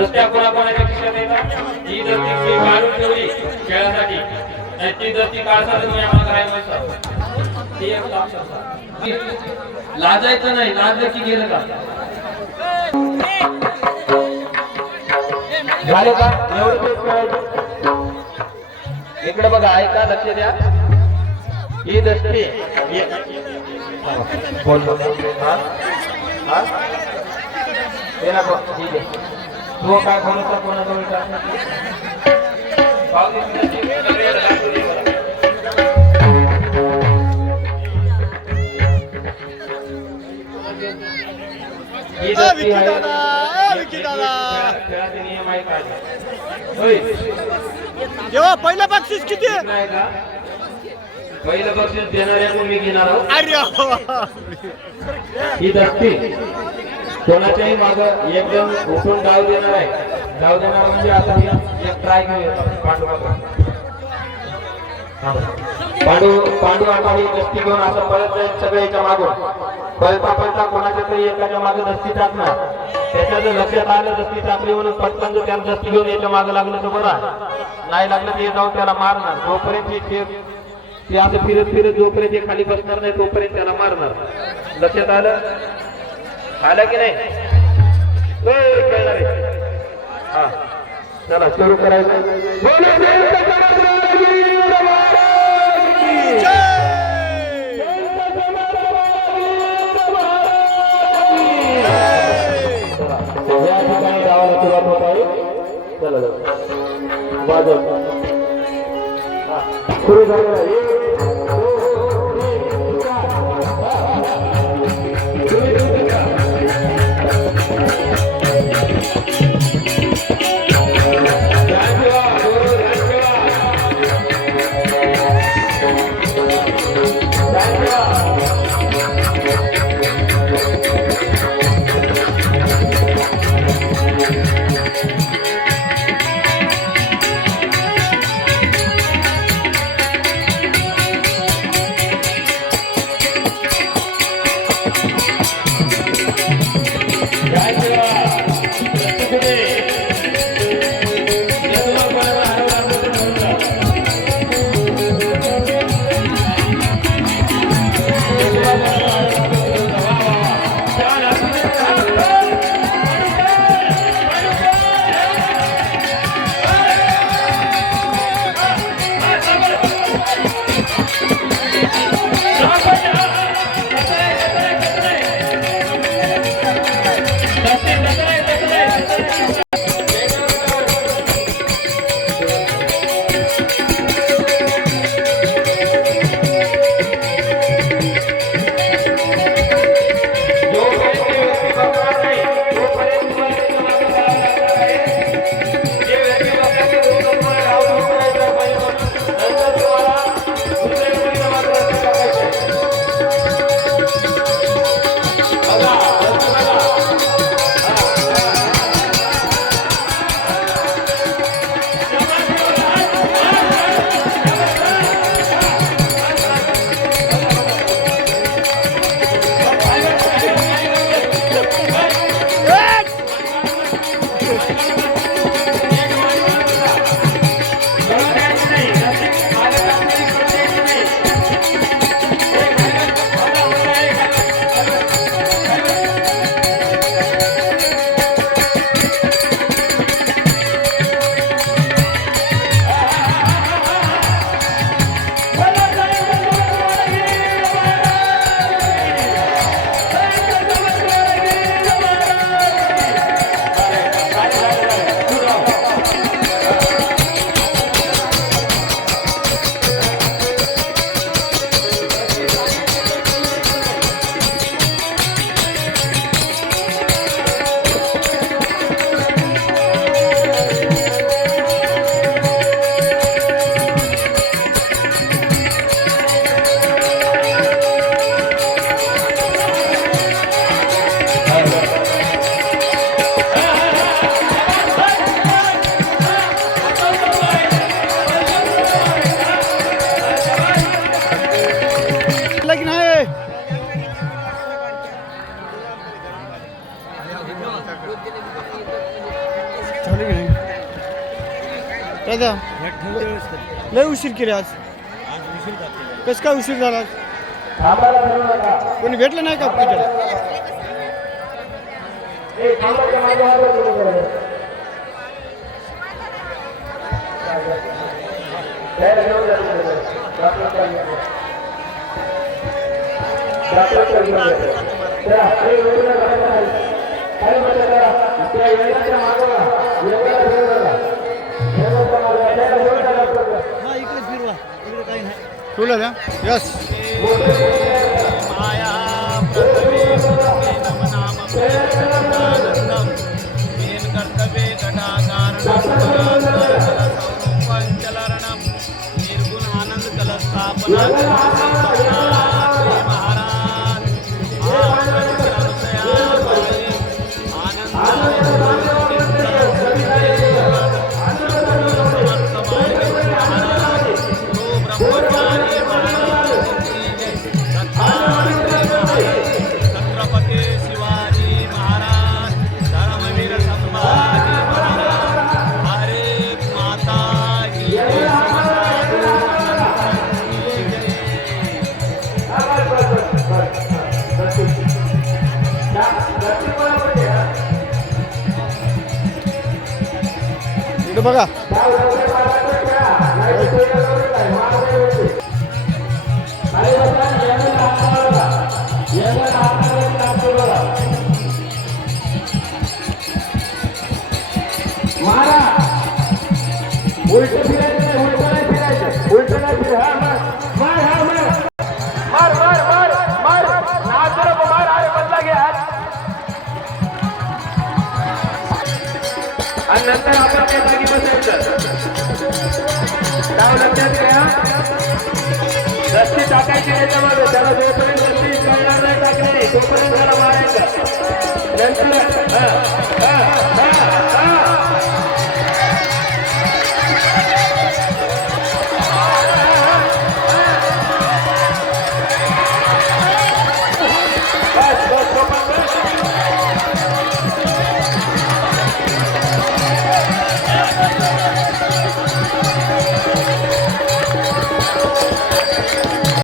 रस्त्या कोणाकोणाच्या खिशात येतात ही जर ती काढून ठेवली खेळासाठी आणि ती जर ती काढता तुम्ही आम्हाला करायचं ती एक लाजायचं नाही, लाजलं की गेलं का झाले का एवढं इकडे बघा ऐका लक्ष द्या ही दसती बोल ते नको ठीक आहे तू काय बोलतो कोणाजवळ जेव्हा पहिलं बक्षीस किती नाही का पहिलं बक्षीस देणाऱ्या मी घेणार आहोत ही दसती कोणाच्याही माग एकदम उठून डाव देणार आहे डाव देणार म्हणजे आता एक ट्राय घेऊया पांडू आणि दस्ती घेऊन असं पळत जाईल सगळ्याच्या मागून पळता पळता कोणाच्या तरी एकाच्या मागे दस्ती टाकणार त्याच्या जर लक्षात आलं दस्ती टाकली म्हणून पटकन जर त्याला दस्ती घेऊन याच्या मागे लागलं तर बरं नाही लागलं ते जाऊन त्याला मारणार जोपर्यंत ते असं फिरत फिरत जोपर्यंत ते खाली बसणार नाही तोपर्यंत त्याला मारणार लक्षात आलं की नाही हा चला सुरू करायचं सुरू झालेला झालं की नाही दादा लय उशीर केले आज कसं काय उशीर झाला आज? थांबायला फिरू नका. कोणी भेटलं नाही का पूजेला? ए, थांबायच्या मागे हात वर सुरू करा. त्याला घेऊन जा तिकडे. डॉक्टर चालू आहे. चला, ए, उठू नका, खाली. खाली बसा जरा. त्या येण्याच्या मागे वा. येण्याला घेऊन जा. येण्याच्या मागे. त्याला घेऊन जा डॉक्टरकडे. तुला द्या यस निर्गुण आनंद कलस्थापना छत्रपती शिवाजी महाराज धर्मवीर संभाजी महाराज हरे माता की इकडे बघा उलट फिरायचं नाही, उलट नाही फिरायचं, उलट नाही फिरायचं. मार हा मार मार मार मार मार नाच नको, मार. अरे बदला घ्या आणि नंतर आपण त्या जागी बसायचं. काय लक्षात घ्या, रस्ती टाकायची त्याच्यामध्ये. त्याला जोपर्यंत रस्ती कळणार नाही टाकणे तोपर्यंत त्याला मारायचं. नंतर